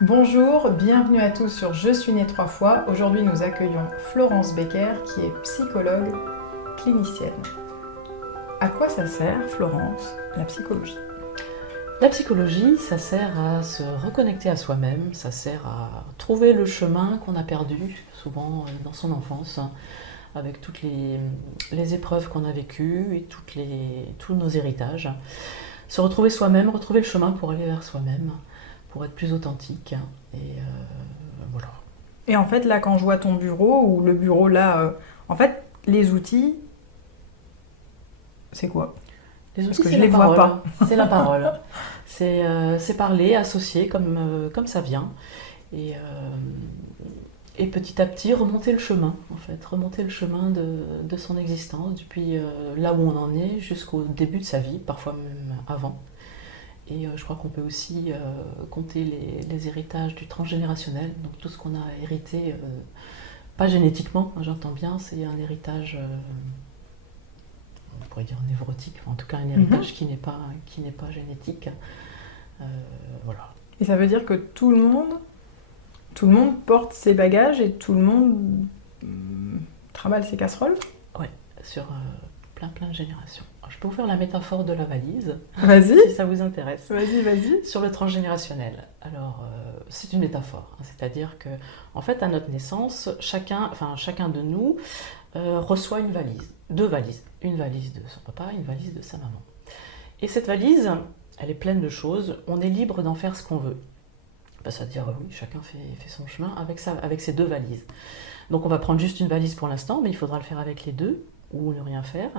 Bonjour, bienvenue à tous sur Je suis née trois fois. Aujourd'hui, nous accueillons Florence Becker, qui est psychologue clinicienne. À quoi ça sert, Florence, la psychologie? La psychologie, ça sert à se reconnecter à soi-même, ça sert à trouver le chemin qu'on a perdu, souvent dans son enfance, avec toutes les épreuves qu'on a vécues et tous nos héritages. Se retrouver soi-même, retrouver le chemin pour aller vers soi-même, pour être plus authentique. Voilà. Et en fait, là, quand je vois ton bureau, ou le bureau là, en fait, les outils, c'est quoi? Les Parce outils, que c'est je les la vois parole. pas. C'est la parole. C'est parler, associer comme ça vient. Et, petit à petit, remonter le chemin, en fait. Remonter le chemin de son existence, depuis là où on en est jusqu'au début de sa vie, parfois même avant. Et je crois qu'on peut aussi compter les héritages du transgénérationnel, donc tout ce qu'on a hérité, pas génétiquement, hein, j'entends bien, c'est un héritage, on pourrait dire névrotique, enfin, en tout cas un héritage qui n'est pas génétique. Voilà. Et ça veut dire que tout le monde porte ses bagages et tout le monde trimballe ses casseroles? Ouais, sur plein de générations. Alors, je peux vous faire la métaphore de la valise, Vas-y, si ça vous intéresse. vas-y. Sur le transgénérationnel. Alors, c'est une métaphore, hein, c'est-à-dire que, en fait, à notre naissance, chacun de nous reçoit une valise, deux valises, une valise de son papa, une valise de sa maman. Et cette valise, elle est pleine de choses. On est libre d'en faire ce qu'on veut. C'est-à-dire, oui, chacun fait son chemin avec ses deux valises. Donc, on va prendre juste une valise pour l'instant, mais il faudra le faire avec les deux ou ne rien faire.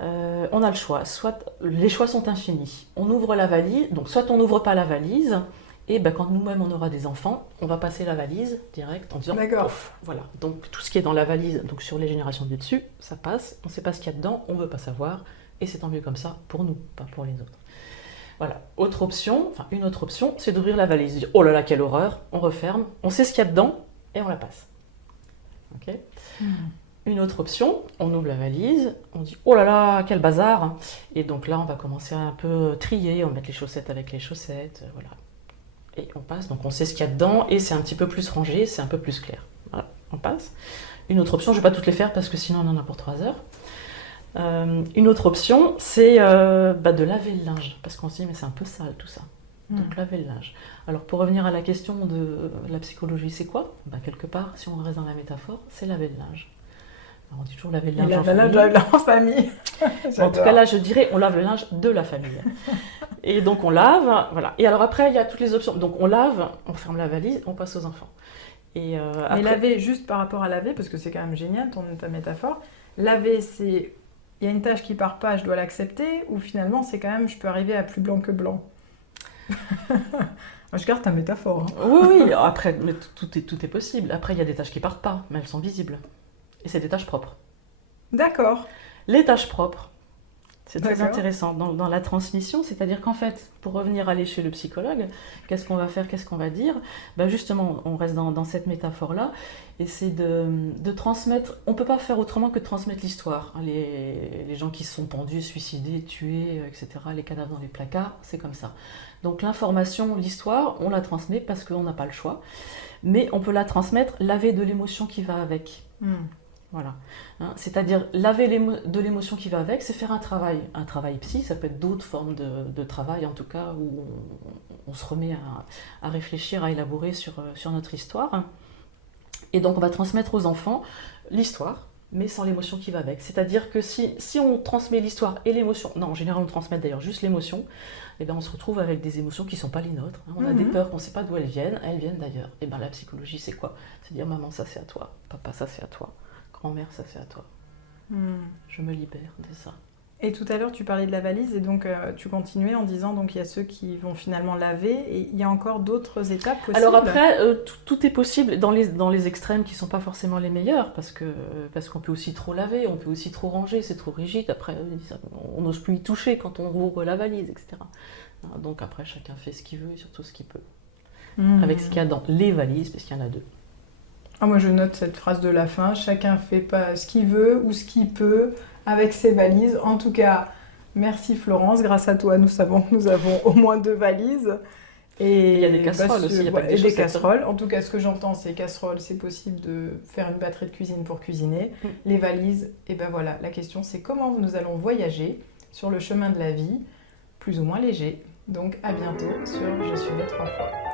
On a le choix, soit les choix sont infinis. On ouvre la valise, donc soit on n'ouvre pas la valise, et quand nous-mêmes on aura des enfants, on va passer la valise direct en disant pouf, voilà. Donc tout ce qui est dans la valise, donc sur les générations du dessus, ça passe. On ne sait pas ce qu'il y a dedans, on ne veut pas savoir, et c'est tant mieux comme ça pour nous, pas pour les autres. Voilà. Une autre option, c'est d'ouvrir la valise, dire oh là là quelle horreur, on referme, on sait ce qu'il y a dedans et on la passe. Ok. Une autre option, on ouvre la valise, on dit oh là là, quel bazar! Et donc là, on va commencer à un peu trier, on va mettre les chaussettes avec les chaussettes, voilà. Et on passe, donc on sait ce qu'il y a dedans, et c'est un petit peu plus rangé, c'est un peu plus clair. Voilà, on passe. Une autre option, je ne vais pas toutes les faire parce que sinon on en a pour 3 heures. Une autre option, c'est de laver le linge, parce qu'on se dit mais c'est un peu sale tout ça. Donc laver le linge. Alors pour revenir à la question de la psychologie, c'est quoi? Quelque part, si on reste dans la métaphore, c'est laver le linge. Alors, on dit toujours laver le linge en famille. En tout cas, là, je dirais, on lave le linge de la famille. Et donc, on lave, voilà. Et alors après, il y a toutes les options. Donc, on lave, on ferme la valise, on passe aux enfants. Et après... Mais laver, juste par rapport à laver, parce que c'est quand même génial, ta métaphore. Laver, c'est... Il y a une tâche qui part pas, je dois l'accepter, ou finalement, c'est quand même, je peux arriver à plus blanc que blanc. Je garde ta métaphore. Hein. Oui, après, mais tout est possible. Après, il y a des tâches qui partent pas, mais elles sont visibles. Et c'est des tâches propres. D'accord. Les tâches propres, c'est très intéressant dans la transmission, c'est-à-dire qu'en fait, pour revenir aller chez le psychologue, qu'est-ce qu'on va faire, qu'est-ce qu'on va dire? Justement, on reste dans cette métaphore-là, et c'est de transmettre, on ne peut pas faire autrement que de transmettre l'histoire. Les gens qui se sont pendus, suicidés, tués, etc., les cadavres dans les placards, c'est comme ça. Donc l'information, l'histoire, on la transmet parce qu'on n'a pas le choix, mais on peut la transmettre, laver de l'émotion qui va avec. Voilà. C'est-à-dire laver de l'émotion qui va avec, c'est faire un travail psy, ça peut être d'autres formes de travail en tout cas, où on se remet à réfléchir, à élaborer sur notre histoire. Et donc on va transmettre aux enfants l'histoire, mais sans l'émotion qui va avec. C'est-à-dire que si on transmet l'histoire et l'émotion, non, en général on transmet d'ailleurs juste l'émotion, et on se retrouve avec des émotions qui ne sont pas les nôtres. On a des peurs, on ne sait pas d'où elles viennent d'ailleurs. Et la psychologie c'est quoi? C'est dire maman ça c'est à toi, papa ça c'est à toi. Grand-mère, ça c'est à toi. Je me libère de ça. Et tout à l'heure, tu parlais de la valise et donc tu continuais en disant donc il y a ceux qui vont finalement laver et il y a encore d'autres étapes possibles. Alors après, tout est possible dans les extrêmes qui ne sont pas forcément les meilleurs parce qu'on peut aussi trop laver, on peut aussi trop ranger, c'est trop rigide. Après, on n'ose plus y toucher quand on ouvre la valise, etc. Donc après, chacun fait ce qu'il veut et surtout ce qu'il peut. Avec ce qu'il y a dans les valises, parce qu'il y en a 2. Moi je note cette phrase de la fin, chacun fait pas ce qu'il veut ou ce qu'il peut avec ses valises. En tout cas, merci Florence, grâce à toi nous savons que nous avons au moins 2 valises. Et il y a des casseroles aussi, il y a pas que des et des chaussettes, hein. casseroles. En tout cas, ce que j'entends, c'est casseroles, c'est possible de faire une batterie de cuisine pour cuisiner. Les valises, et ben voilà, la question c'est comment nous allons voyager sur le chemin de la vie, plus ou moins léger. Donc à bientôt sur Je suis né 3 fois.